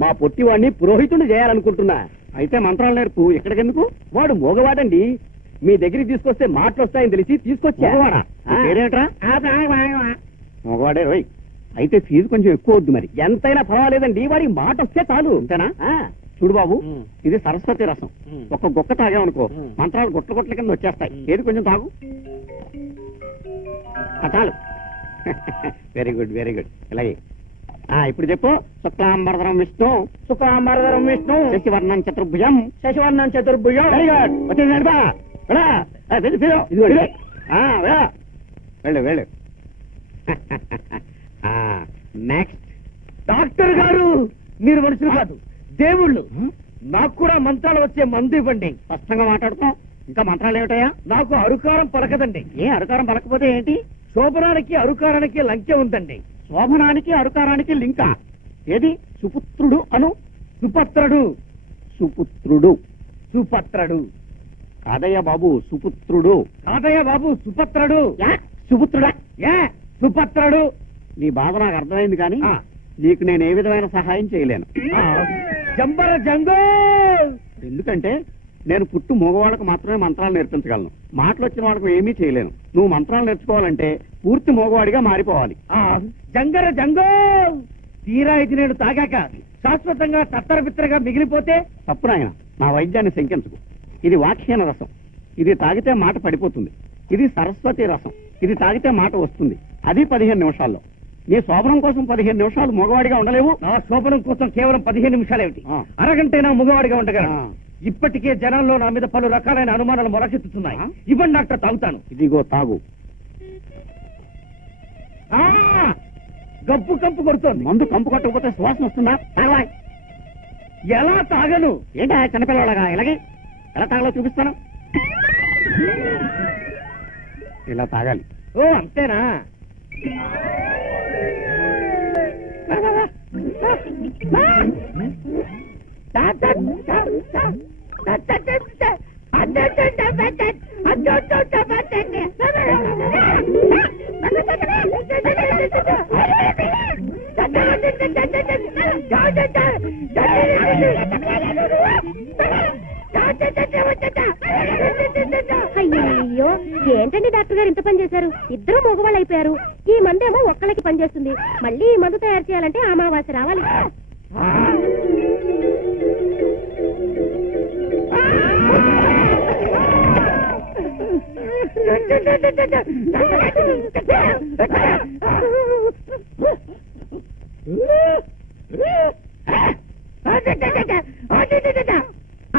మా పొట్టివాడిని పురోహితుడిని చేయాలనుకుంటున్నా. అయితే మంత్రాలు నేర్పు. ఎక్కడికెందుకు? వాడు మోగవాడండి. మీ దగ్గరికి తీసుకొస్తే మాటలు వస్తాయని తెలిసి తీసుకొచ్చా. పేరేంట్రా? మగవాడే రోయ్. అయితే ఫీజు కొంచెం ఎక్కువ వద్దు. మరి ఎంతైనా పర్వాలేదండి, వాడికి మాట వస్తే చాలు. అంతేనా? చూడు బాబు, ఇది సరస్వతి రసం. ఒక గుక్క తాగామనుకో మంత్రాలు గుట్ల గుట్ల కింద వచ్చేస్తాయి. ఏది కొంచెం తాగు. చాలు. Very good, very good. ఇలాగే ఇప్పుడు చెప్పు. శుక్లాంబరధరం విష్ణు, శుక్లాంబరధరం విష్ణు, శశివర్ణం చతుర్భుజం, శశివర్ణం చతుర్భుజం. Very good. వచ్చేసి వెళ్ళు వెళ్ళు. నెక్స్ట్. డాక్టర్ గారు, మీరు మనుషులు కాదు, దేవుళ్ళు. నాకు కూడా మంత్రాలు వచ్చే మందు ఇవ్వండి. స్పష్టంగా మాట్లాడుతాం. ఇంకా మంత్రాలు ఏమిటయా? నాకు అరుకారం పలకదండి. ఏ అరుకారం పలకపోతే ఏంటి? శోభనానికి అరుకారానికి లంకె ఉందండి. శోభనానికి అరుకారానికి లింకా? ఏది? సుపుత్రుడు అను. సుపత్రుడు. సుపుత్రుడు. సుపత్రుడు కాదయ్య బాబు, సుపుత్రుడు. కాదయ్య బాబు, సుపత్రుడు. సుపుత్రుడా? సుపత్రుడు. నీ బాధ నాకు అర్థమైంది, కానీ నీకు నేను ఏ విధమైన సహాయం చేయలేను. జంబర జంగో. ఎందుకంటే నేను పుట్టు మగవాళ్ళకు మాత్రమే మంత్రాలు నేర్పించగలను. మాటలు వచ్చిన వాళ్ళకు ఏమీ చేయలేను. నువ్వు మంత్రాలు నేర్చుకోవాలంటే పూర్తి మగవాడిగా మారిపోవాలి. జంగర జంగో. తీరా ఇది నేను తాగాక శాశ్వతంగా తత్తర బిత్తరగా మిగిలిపోతే? తప్పు నాయన, నా వైద్యాన్ని శంకించకు. ఇది వాక్ష్యన రసం. ఇది తాగితే మాట పడిపోతుంది. ఇది సరస్వతి రసం. ఇది తాగితే మాట వస్తుంది. అది 15 నిమిషాల్లో. నీ శోభనం కోసం 15 నిమిషాలు మగవాడిగా ఉండలేవు. నా శోభనం కోసం కేవలం 15 నిమిషాలేమిటి, అరగంటైనా మగవాడిగా ఉండగలను. ఇప్పటికే జనాల్లో నా మీద పలు రకాలైన అనుమానాలు మొరకెత్తుతున్నాయి. ఇవ్వండి డాక్టర్, తాగుతాను. ఇదిగో తాగు. గప్పు కంపు కొడుతోంది. మందు కంపు కొట్టకపోతే శ్వాసన వస్తుందా? తాగవా? ఎలా తాగను? ఏంటా చిన్నపిల్లలాగా? ఇలాగే ఎలా తాగాలో చూపిస్తాను. ఇలా తాగాలి. ఓ అంతేనా? అయ్యో, ఏంటండి డాక్టర్ గారు ఇంత పని చేశారు? ఇద్దరు మగవాళ్ళు అయిపోయారు. ఈ మందేమో ఒక్కళ్ళకి పనిచేస్తుంది. మళ్ళీ ఈ మందు తయారు చేయాలంటే అమావాస్య రావాలి.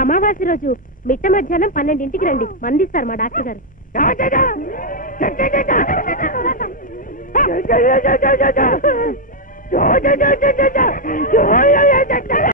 అమావాస్య రోజు మిట్ట మధ్యాహ్నం 12ంటికి రండి. మందిస్తారు మా డాక్టర్ గారు.